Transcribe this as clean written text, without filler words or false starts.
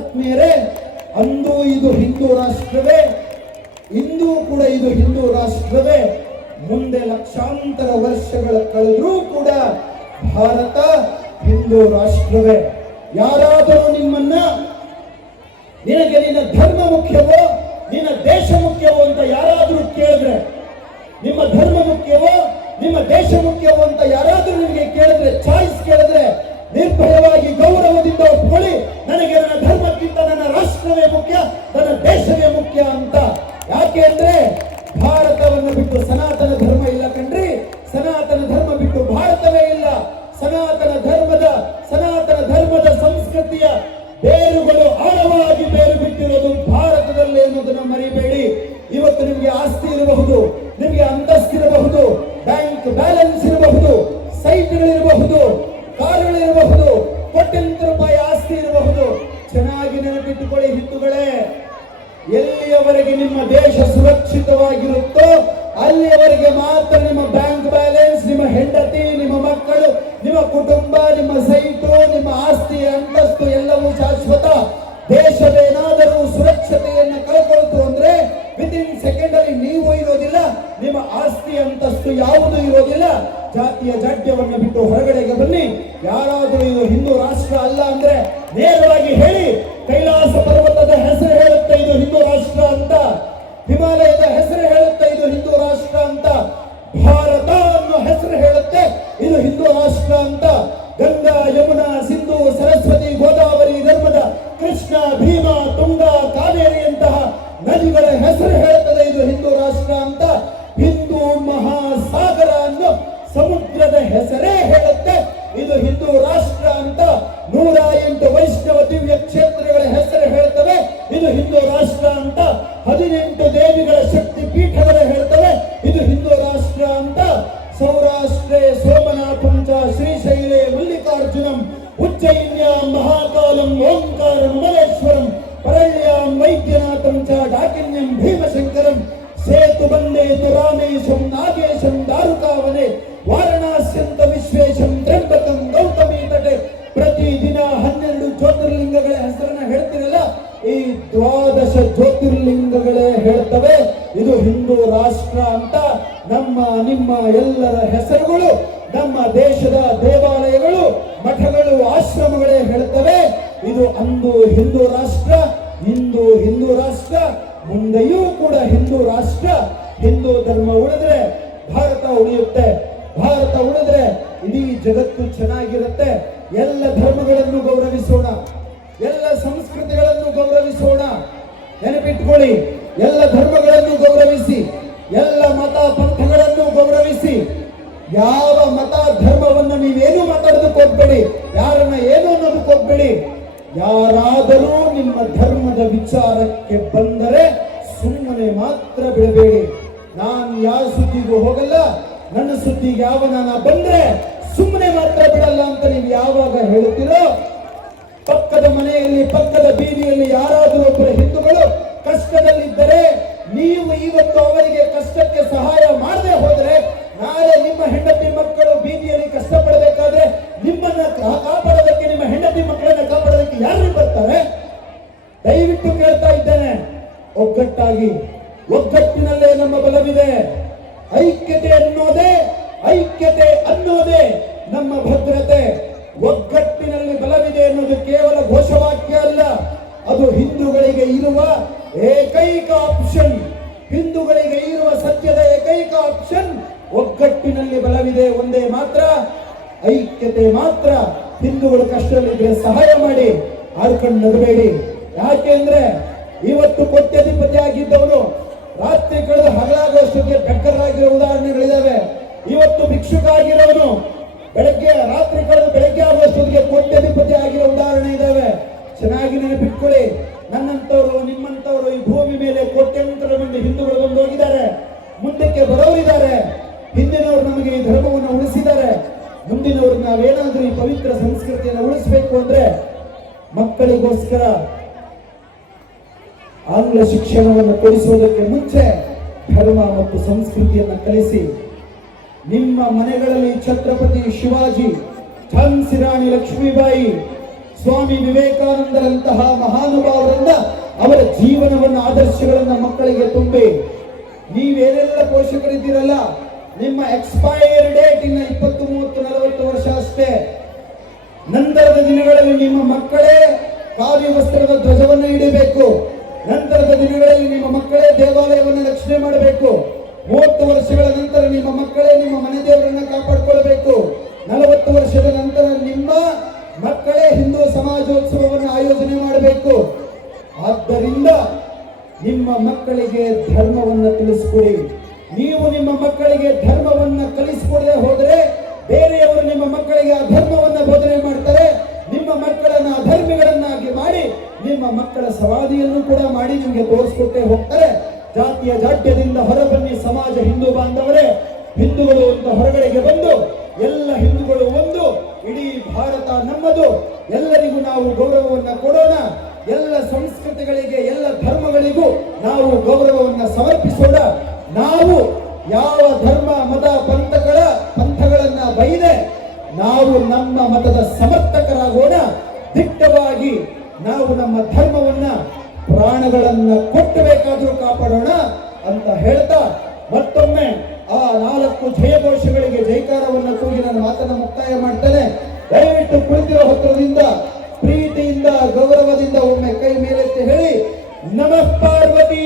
ಆತ್ಮೀಯರೇ, ಅಂದು ಇದು ಹಿಂದೂ ರಾಷ್ಟ್ರವೇ, ಇಂದು ಕೂಡ ಇದು ಹಿಂದೂ ರಾಷ್ಟ್ರವೇ. ಮುಂದೆ ಲಕ್ಷಾಂತರ ವರ್ಷಗಳ ಕಳೆದರೂ ಕೂಡ ಭಾರತ ಹಿಂದೂ ರಾಷ್ಟ್ರವೇ. ಯಾರಾದರೂ ನಿಮ್ಮನ್ನ ನಿನಗೆ ನಿನ್ನ ಧರ್ಮ ಮುಖ್ಯವೋ ನಿನ್ನ ದೇಶ ಮುಖ್ಯವೋ ಅಂತ ಯಾರಾದರೂ ಕೇಳಿದ್ರೆ, ನಿಮ್ಮ ಧರ್ಮ ಮುಖ್ಯವೋ ನಿಮ್ಮ ದೇಶ ಮುಖ್ಯವೋ ಅಂತ ಯಾರಾದರೂ ನಿಮಗೆ ಕೇಳಿದ್ರೆ, ಚಾಯ್ಸ್ ಕೇಳಿದ್ರೆ, ನಿರ್ಭಯವಾಗಿ ಗೌರವದಿಂದ ಒಪ್ಕೊಳ್ಳಿ, ನನಗೆ ನನ್ನ ಧರ್ಮಕ್ಕಿಂತ ನನ್ನ ರಾಷ್ಟ್ರವೇ ಮುಖ್ಯ, ನನ್ನ ದೇಶವೇ ಮುಖ್ಯ ಅಂತ. ಯಾಕೆ ಅಂದ್ರೆ ಭಾರತವನ್ನು ಬಿಟ್ಟು ಸನಾತನ ಧರ್ಮ ಇಲ್ಲ ಕಣ್ರಿ. ಸನಾತನ ಧರ್ಮ ಬಿಟ್ಟು ಭಾರತವೇ ಇಲ್ಲ. ಸನಾತನ ಧರ್ಮದ ಸಂಸ್ಕೃತಿಯ ಬೇರುಗಳು ಆಳವಾಗಿ ಬೇರು ಬಿಟ್ಟಿರೋದು ಭಾರತದಲ್ಲಿ ಅನ್ನೋದನ್ನ ಮರಿಬೇಡಿ. ಇವತ್ತು ನಿಮಗೆ ಆಸ್ತಿ ಇರಬಹುದು, ನಿಮಗೆ ಅಂತಸ್ತಿರಬಹುದು, ಬ್ಯಾಂಕ್ ಬ್ಯಾಲೆನ್ಸ್ ಇರಬಹುದು, ಸೈಟ್ಗಳಿರಬಹುದು, ಕಾರುಗಳಿರಬಹುದು, ಕೋಟ್ಯಂತರ ರೂಪಾಯಿ ಆಸ್ತಿ ಇರಬಹುದು. ಚೆನ್ನಾಗಿ ನೆನಪಿಟ್ಟುಕೊಳ್ಳಿ ಹಿಂದೂಗಳೇ, ಎಲ್ಲಿಯವರೆಗೆ ನಿಮ್ಮ ದೇಶ ಸುರಕ್ಷಿತವಾಗಿರುತ್ತೋ ಅಲ್ಲಿಯವರೆಗೆ ಮಾತ್ರ ನಿಮ್ಮ ಬ್ಯಾಂಕ್ ಬ್ಯಾಲೆನ್ಸ್, ನಿಮ್ಮ ಹೆಂಡತಿ, ನಿಮ್ಮ ಮಕ್ಕಳು, ನಿಮ್ಮ ಕುಟುಂಬ, ನಿಮ್ಮ ಸೈಟು, ನಿಮ್ಮ ಆಸ್ತಿ ಅಂತಸ್ತು ಎಲ್ಲವೂ ಶಾಶ್ವತ. ದೇಶವೇನಾದರೂ ಸುರಕ್ಷತೆಯನ್ನು ಕಳ್ಕೊಳ್ತು ಅಂದ್ರೆ ವಿತಿನ್ ಸೆಕೆಂಡ್ ಅಲ್ಲಿ ನೀವು ಇರೋದಿಲ್ಲ, ನಿಮ್ಮ ಆಸ್ತಿ ಅಂತಸ್ತು ಯಾವುದೂ ಇರೋದಿಲ್ಲ. ಜಾತಿಯ ಜಾಡ್ಯವನ್ನು ಬಿಟ್ಟು ಹೊರಗಡೆಗೆ ಬನ್ನಿ. ಯಾರಾದರೂ ಇದು ಹಿಂದೂ ರಾಷ್ಟ್ರ ಅಲ್ಲ ಅಂದ್ರೆ ನೇರವಾಗಿ ಹೇಳಿ. ಕೈಲಾಸ ಪರ್ವತದ ಹೆಸರು ಹೇಳುತ್ತೆ ಇದು ಹಿಂದೂ ರಾಷ್ಟ್ರ ಅಂತ, ಹಿಮಾಲಯದ ಹೆಸರು ಹೇಳುತ್ತೆ ಇದು ಹಿಂದೂ ರಾಷ್ಟ್ರ ಅಂತ, ಭಾರತ ಅನ್ನೋ ಹೆಸರು ಹೇಳುತ್ತೆ ಇದು ಹಿಂದೂ ರಾಷ್ಟ್ರ ಅಂತ. ಗಂಗಾ, ಯಮುನಾ, ಸಿಂಧು, ಸರಸ್ವತಿ, ಗೋದಾವರಿ, ನರ್ಮದಾ, ಕೃಷ್ಣ, ಭೀಮಾ, ತುಂಗಾ, ಕಾವೇರಿ ಅಂತಹ ನದಿಗಳ ಹೆಸರು ಹೇಳುತ್ತದೆ ಇದು ಹಿಂದೂ ರಾಷ್ಟ್ರ ಅಂತ. ಹಿಂದೂ ಮಹಾಸಾಗರ ಅನ್ನೋ ಸಮುದ್ರದ ಹೆಸರೇ ಹೇಳುತ್ತೆ ಇದು ಹಿಂದೂ ರಾಷ್ಟ್ರ ಅಂತ. 108 ವೈಷ್ಣವ ದಿವ್ಯ ಕ್ಷೇತ್ರಗಳ ಹೆಸರು ಹೇಳ್ತವೆ ಇದು ಹಿಂದೂ ರಾಷ್ಟ್ರ ಅಂತ. 18 ದೇವಿಗಳ ಶಕ್ತಿ ಪೀಠಗಳ ಹೇಳ್ತವೆ ಇದು ಹಿಂದೂ ರಾಷ್ಟ್ರ ಅಂತ. ಸೌರಾಷ್ಟ್ರೇ ಸೋಮನಾಥಂ ಚ ಶ್ರೀಶೈಲೇ ಮಲ್ಲಿಕಾರ್ಜುನಂ ಉಜ್ಜಯಿನ್ಯಾಂ ಮಹಾಕಾಲಂ ಓಂಕಾರಂ ಮಲೇಶ್ವರಂ ಪರಳ್ಯಾಂ ವೈದ್ಯನಾಥಂ ಚ ಡಾಕಿನ್ಯಂ ಭೀಮಶಂಕರಂ ಸೇತು ಬಂದೇತು ರಾಮೇಶಂ ನಾಗೇಶಂ ದಾರುಕಾವನೆ ವಾರಣಾಸ್ಯಂತ ವಿಶ್ವೇಶಂ ತ್ರ್ಯಂಬಕಂ ಗೌತಮಿ ತಟೆ. ಪ್ರತಿದಿನ 12 ಜ್ಯೋತಿರ್ಲಿಂಗಗಳ ಹೆಸರನ್ನ ಹೇಳ್ತಿರಲ್ಲ, ಈ 12 ಜ್ಯೋತಿರ್ಲಿಂಗಗಳೇ ಹೇಳ್ತವೆ ಇದು ಹಿಂದೂ ರಾಷ್ಟ್ರ ಅಂತ. ನಮ್ಮ ನಿಮ್ಮ ಎಲ್ಲರ ಹೆಸರುಗಳು, ನಮ್ಮ ದೇಶದ ದೇವಾಲಯಗಳು, ಮಠಗಳು, ಆಶ್ರಮಗಳೇ ಹೇಳ್ತವೆ ಇದು ಅಂದು ಹಿಂದೂ ರಾಷ್ಟ್ರ, ಇಂದು ಹಿಂದೂ ರಾಷ್ಟ್ರ, ಮುಂದೆಯೂ ಕೂಡ ಹಿಂದೂ ರಾಷ್ಟ್ರ. ಹಿಂದೂ ಧರ್ಮ ಉಳಿದ್ರೆ ಭಾರತ ಉಳಿಯುತ್ತೆ, ಭಾರತ ಉಳಿದ್ರೆ ಇಡೀ ಜಗತ್ತು ಚೆನ್ನಾಗಿರುತ್ತೆ. ಎಲ್ಲ ಧರ್ಮಗಳನ್ನು ಗೌರವಿಸೋಣ, ಎಲ್ಲ ಸಂಸ್ಕೃತಿಗಳನ್ನು ಗೌರವಿಸೋಣ. ನೆನಪಿಟ್ಕೊಳ್ಳಿ, ಎಲ್ಲ ಧರ್ಮಗಳನ್ನು ಗೌರವಿಸಿ, ಎಲ್ಲ ಮತ ಪಂಥಗಳನ್ನು ಗೌರವಿಸಿ. ಯಾವ ಮತ ಧರ್ಮವನ್ನು ನೀವೇನು ಮಾತಾಡೋದಕ್ಕೆ ಹೋಗ್ಬೇಡಿ, ಯಾರನ್ನ ಏನು ಅನ್ನೋದಕ್ಕೆ ಹೋಗ್ಬೇಡಿ. ಯಾರಾದರೂ ನಿಮ್ಮ ಧರ್ಮದ ವಿಚಾರಕ್ಕೆ ಬಂದರೆ ಸುಮ್ಮನೆ ಮಾತ್ರ ಬಿಡಬೇಡಿ. ನಾನು ಯಾವ ಸುದ್ದಿಗೂ ಹೋಗಲ್ಲ, ನನ್ನ ಸುದ್ದಿಗೆ ಯಾವನ ಬಂದ್ರೆ ಸುಮ್ಮನೆ ಮಾತ್ರ ಬಿಡಲ್ಲ ಅಂತ ನೀವು ಯಾವಾಗ ಹೇಳುತ್ತೀರೋ, ಪಕ್ಕದ ಮನೆಯಲ್ಲಿ, ಪಕ್ಕದ ಬೀದಿಯಲ್ಲಿ ಯಾರಾದರೂ ಒಬ್ಬರು ಹಿಂದೂಗಳು ಕಷ್ಟದಲ್ಲಿದ್ದರೆ ನೀವು ಇವತ್ತು ಅವರಿಗೆ ಕಷ್ಟಕ್ಕೆ ಸಹಾಯ ಮಾಡದೆ ಹೋದ್ರೆ ನಾಳೆ ನಿಮ್ಮ ಹೆಂಡತಿ ಮಕ್ಕಳು ಬೀದಿಯಲ್ಲಿ ಕಷ್ಟಪಡಬೇಕಾದ್ರೆ ನಿಮ್ಮನ್ನ ಕಾಪಾಡೋದಕ್ಕೆ, ನಿಮ್ಮ ಹೆಂಡತಿ ಮಕ್ಕಳನ್ನ ಕಾಪಾಡೋದಕ್ಕೆ ಯಾರು ಬರ್ತಾರೆ? ದಯವಿಟ್ಟು ಕೇಳ್ತಾ ಇದ್ದೇನೆ, ಒಗ್ಗಟ್ಟಾಗಿ, ಒಗ್ಗಟ್ಟಿನಲ್ಲೇ ನಮ್ಮ ಬಲವಿದೆ. ಐಕ್ಯತೆ ಅನ್ನೋದೇ ನಮ್ಮ ಭದ್ರತೆ. ಒಗ್ಗಟ್ಟಿನಲ್ಲಿ ಬಲವಿದೆ ಅನ್ನೋದು ಕೇವಲ ಘೋಷವಾಕ್ಯ ಅಲ್ಲ, ಅದು ಹಿಂದೂಗಳಿಗೆ ಇರುವ ಏಕೈಕ ಆಪ್ಷನ್. ಹಿಂದೂಗಳಿಗೆ ಇರುವ ಸತ್ಯದ ಏಕೈಕ ಆಪ್ಷನ್ ಒಗ್ಗಟ್ಟಿನಲ್ಲಿ ಬಲವಿದೆ ಒಂದೇ ಮಾತ್ರ, ಐಕ್ಯತೆ ಮಾತ್ರ. ಹಿಂದೂಗಳು ಕಷ್ಟದಲ್ಲಿದ್ರೆ ಸಹಾಯ ಮಾಡಿ, ಆಡ್ಕೊಂಡು ನಗಬೇಡಿ. ಯಾಕೆಂದ್ರೆ ಇವತ್ತು ಕೋಟ್ಯಾಧಿಪತಿ ಆಗಿದ್ದವನು ರಾತ್ರಿ ಕಳೆದು ಹಗಲಾಗುವಷ್ಟಕ್ಕೆ ಬೆಕ್ಕರಾಗಿರೋ ಉದಾಹರಣೆಗಳಿದಾವೆ. ಇವತ್ತು ಭಿಕ್ಷುಕ ಆಗಿರೋನು ರಾತ್ರಿ ಕಳೆದು ಬೆಳಗ್ಗೆ ಆಗುವಷ್ಟೊತ್ತಿಗೆ ಕೋಟ್ಯಾಧಿಪತಿ ಆಗಿರೋ ಉದಾಹರಣೆ ಇದಾವೆ. ಚೆನ್ನಾಗಿ ನೆನಪಿಟ್ಕೊಳ್ಳಿ, ನನ್ನಂತವರು, ನಿಮ್ಮಂತವರು ಈ ಭೂಮಿ ಮೇಲೆ ಕೋಟ್ಯಾಂತರ ಮಂದಿ ಹಿಂದೂಗಳು ಬಂದು ಹೋಗಿದ್ದಾರೆ, ಮುಂದಕ್ಕೆ ಬರೋರಿದ್ದಾರೆ. ಹಿಂದಿನವರು ನಮಗೆ ಈ ಧರ್ಮವನ್ನು ಉಳಿಸಿದ್ದಾರೆ. ಮುಂದಿನವರು ನಾವೇನಾದ್ರೂ ಈ ಪವಿತ್ರ ಸಂಸ್ಕೃತಿಯನ್ನು ಉಳಿಸಬೇಕು ಅಂದ್ರೆ ಮಕ್ಕಳಿಗೋಸ್ಕರ ಆಂಗ್ಲ ಶಿಕ್ಷಣವನ್ನು ಕೊಡಿಸುವುದಕ್ಕೆ ಮುಂಚೆ ಧರ್ಮ ಮತ್ತು ಸಂಸ್ಕೃತಿಯನ್ನು ಕಲಿಸಿ. ನಿಮ್ಮ ಮನೆಗಳಲ್ಲಿ ಛತ್ರಪತಿ ಶಿವಾಜಿ, ಝಾನ್ಸಿ ರಾಣಿ ಲಕ್ಷ್ಮೀಬಾಯಿ, ಸ್ವಾಮಿ ವಿವೇಕಾನಂದರಂತಹ ಮಹಾನುಭಾವರನ್ನ ಅವರ ಜೀವನವನ್ನು ಆದರ್ಶಗಳನ್ನ ಮಕ್ಕಳಿಗೆ ತುಂಬಿ. ನೀವೇನೆಲ್ಲ ಪೋಷಕರಿದ್ದೀರಲ್ಲ, ನಿಮ್ಮ ಎಕ್ಸ್ಪೈರ್ ಡೇಟ್ ಇನ್ನ 20, 30, 40 ವರ್ಷ ಅಷ್ಟೇ. ನಂತರದ ದಿನಗಳಲ್ಲಿ ನಿಮ್ಮ ಮಕ್ಕಳೇ ಕಾವ್ಯ ವಸ್ತ್ರದ ಧ್ವಜವನ್ನು ಹಿಡಿಬೇಕು. ನಂತರದ ದಿನಗಳಲ್ಲಿ ನಿಮ್ಮ ಮಕ್ಕಳೇ ದೇವಾಲಯವನ್ನು ರಕ್ಷಣೆ ಮಾಡಬೇಕು. 30 ವರ್ಷಗಳ ನಂತರ ನಿಮ್ಮ ಮಕ್ಕಳೇ ನಿಮ್ಮ ಮನೆ ದೇವರನ್ನ ಕಾಪಾಡಿಕೊಳ್ಳಬೇಕು. 40 ವರ್ಷದ ನಂತರ ನಿಮ್ಮ ಮಕ್ಕಳೇ ಹಿಂದೂ ಸಮಾಜೋತ್ಸವವನ್ನು ಆಯೋಜನೆ ಮಾಡಬೇಕು. ಆದ್ದರಿಂದ ನಿಮ್ಮ ಮಕ್ಕಳಿಗೆ ಧರ್ಮವನ್ನು ತಿಳಿಸಿಕೊಡಿ. ನೀವು ನಿಮ್ಮ ಮಕ್ಕಳಿಗೆ ಧರ್ಮವನ್ನು ಕಲಿಸಿಕೊಡದೆ ಹೋದರೆ ಬೇರೆಯವರು ನಿಮ್ಮ ಮಕ್ಕಳಿಗೆ ಅಧರ್ಮವನ್ನು ಬೋಧನೆ ಮಾಡ್ತಾರೆ. ನಿಮ್ಮ ಮಕ್ಕಳನ್ನ ಅಧರ್ಮಿಗಳನ್ನಾಗಿ ಮಾಡಿ ನಿಮ್ಮ ಮಕ್ಕಳ ಸಮಾಧಿಯನ್ನು ಕೂಡ ಮಾಡಿ ನಿಮಗೆ ತೋರಿಸ್ಕೊಟ್ಟೆ ಹೋಗ್ತಾರೆ. ಜಾತಿಯ ಜಾಡ್ಯದಿಂದ ಹೊರಬನ್ನಿ ಸಮಾಜ ಹಿಂದೂ ಬಾಂಧವರೇ. ಹಿಂದೂಗಳು ಅಂತ ಹೊರಗಡೆಗೆ ಬಂದು ಎಲ್ಲ ಹಿಂದೂಗಳು ಒಂದು, ಇಡೀ ಭಾರತ ನಮ್ಮದು, ಎಲ್ಲರಿಗೂ ನಾವು ಗೌರವವನ್ನು ಕೊಡೋಣ. ಎಲ್ಲ ಸಂಸ್ಕೃತಿಗಳಿಗೆ, ಎಲ್ಲ ಧರ್ಮಗಳಿಗೂ ನಾವು ಗೌರವವನ್ನು ಸಮರ್ಪಿಸೋಣ. ನಾವು ಯಾವ ಧರ್ಮ ಮತ ಪಂಥಗಳನ್ನ ಬೈದೆ ನಾವು ನಮ್ಮ ಮತದ ಸಮರ್ಥಕರಾಗೋಣ. ದಿಟ್ಟವಾಗಿ ನಾವು ನಮ್ಮ ಧರ್ಮವನ್ನ ಪ್ರಾಣಗಳನ್ನ ಕೊಟ್ಟು ಬೇಕಾದರೂ ಕಾಪಾಡೋಣ ಅಂತ ಹೇಳ್ತಾ ಮತ್ತೊಮ್ಮೆ ಆ 4 ಜಯಘೋಷಗಳಿಗೆ ಜೈಕಾರವನ್ನು ಕೂಗಿ ನನ್ನ ಮಾತನ್ನು ಮುಕ್ತಾಯ ಮಾಡ್ತೇನೆ. ದಯವಿಟ್ಟು ಕುಳಿತಿರೋ ಹತ್ರದಿಂದ ಪ್ರೀತಿಯಿಂದ ಗೌರವದಿಂದ ಒಮ್ಮೆ ಕೈ ಮೇಲೆತ್ತಿ ಹೇಳಿ, ನಮಃ ಪಾರ್ವತಿ.